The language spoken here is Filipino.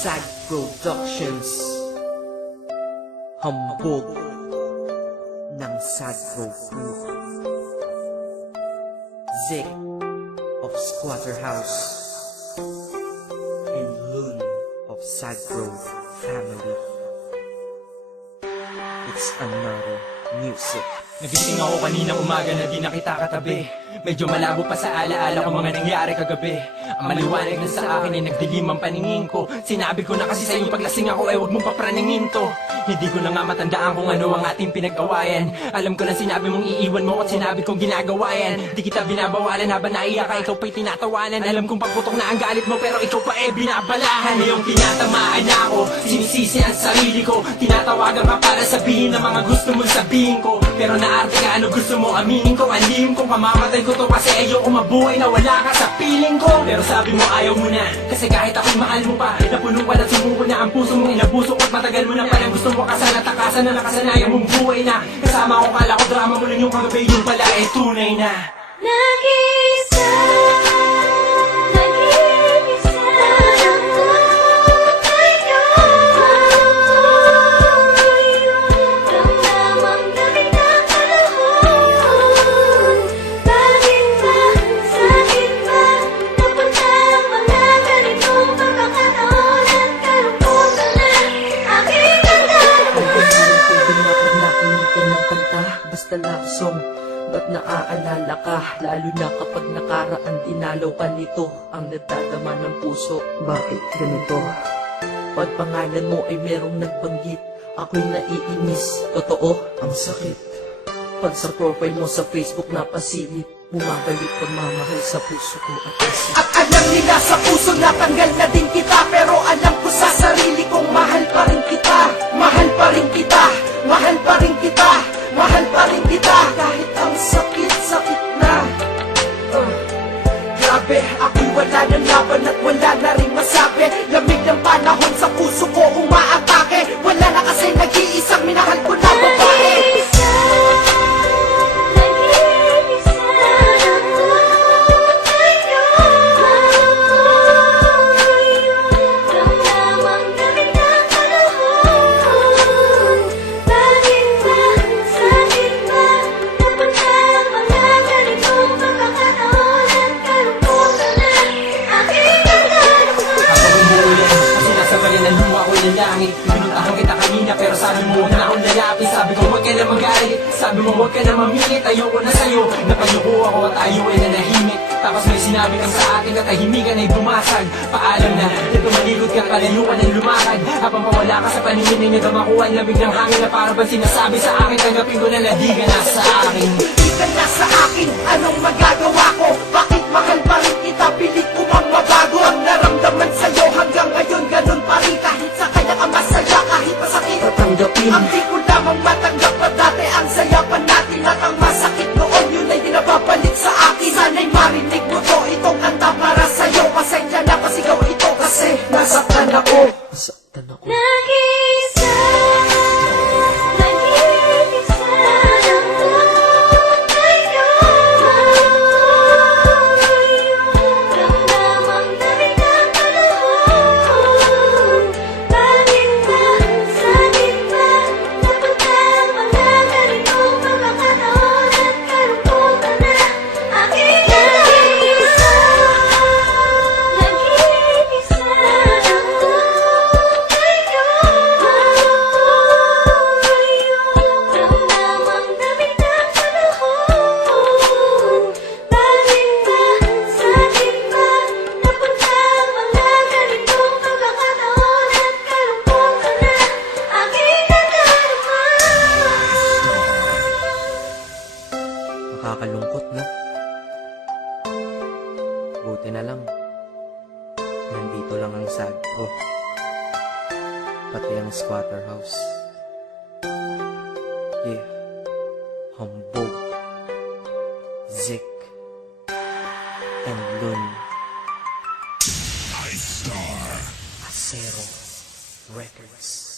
SAG Productions. Hambog ng SAG Pro. Zick of Squatter House and Lun of SAG Pro family. It's another music. Nagising ako kaninang umaga na di na kita katabi. Medyo malabo pa sa alaala ko mga nangyari kagabi. Ang maliwanag na sa akin ay nagdilim ang paningin ko. Sinabi ko na kasi sa iyong paglasing ako ay huwag mong papraningin to. Hindi ko na nga matandaan kung ano ang ating pinag-awayan. Alam ko na sinabi mong iiwan mo at sinabi kong ginagawa yan. Di kita binabawalan habang naiyak ka, ikaw pa'y tinatawanan. Alam kong pagputok na ang galit mo pero ikaw pa binabalahan. Ngayong tinatamaan na ako, sinisisi ang sarili ko. Tinatawagan ka para sabihin ang mga gusto mong sabihin ko. Pero naarte ka, ano gusto mo aminin ko? Anlim kong pamamatay ko to kasi ayoko mabuhay na wala ka sa piling ko. Pero sabi mo ayaw mo na, kasi kahit ako'y mahal mo pa. Napuno ka na sumuko na ang puso mong inabuso ko. At matagal mo na parang gusto mo kasal at takasan na nakasanayan mong buhay na. Kasama ko kala ko drama mo lang yung kagabi, yung pala ay tunay na. Nag-isa, basta love song, ba't naaalala ka? Lalo na kapag nakaraan dinalaw ka nito. Ang nadadama ng puso, bakit ganito? Pag pangalan mo ay merong nagbanggit, ako'y naiinis, totoo, ang sakit. Pag sa profile mo sa Facebook napasilip, bumabalik pagmamahal sa puso ko at isip. At alam nila sa puso natanggal na din kita, pero alam ko sa sarili kong mahal pa rin kita. Mahal pa rin kita, mahal pa rin kita, mahal pa rin kita. Kahit ang sakit-sakit na grabe, ako'y wala ng laban at wala na rin masabi. Lamig ng panahon sa puso ko umaatake. Wala na kasi nag-iisang minahal ko na babae. Pinuntahan kita kanina pero sabi mo huwag na akong lalapit. Sabi ko huwag ka na magalit, sabi mo huwag ka na mamilit. Ayoko na sa'yo, napayuko ako at tayo ay nanahimik. Tapos may sinabi kang sa ating katahimikan ay bumasag. Paalam na, ito malikot ka, kalayo ka ng lumakad. Habang pawala ka sa paningin ninyo, damakuha ang lamig ng hangin. Na para ba sinasabi sa akin, tanggapin ko na di ka na sa akin. Di ka na sa akin, anong magagawa ko? Bakit mahal pa rin kita, pilit ko mang mabago. Ang naramdaman sa'yo hanggang ngayon, ganun pa rin. Kahit sa kanya ka masaya, kahit masakit Tatanggapin ang di ko lamang matanggap na dati. Ang saya pa natin at ang masakit noon, yun ay di nababalik sa akin. Sana'y marinig mo to, itong kanta para sa'yo. Pasensya na pasigaw ito kasi nasaktan ako. Nasaktan ako. nag-isa. Nakakalungkot, no? Buti na lang, nandito lang ang SAG ko. Pati ang Squatter House. Yeah. Hambog, Zick, and Lun. Acero Records.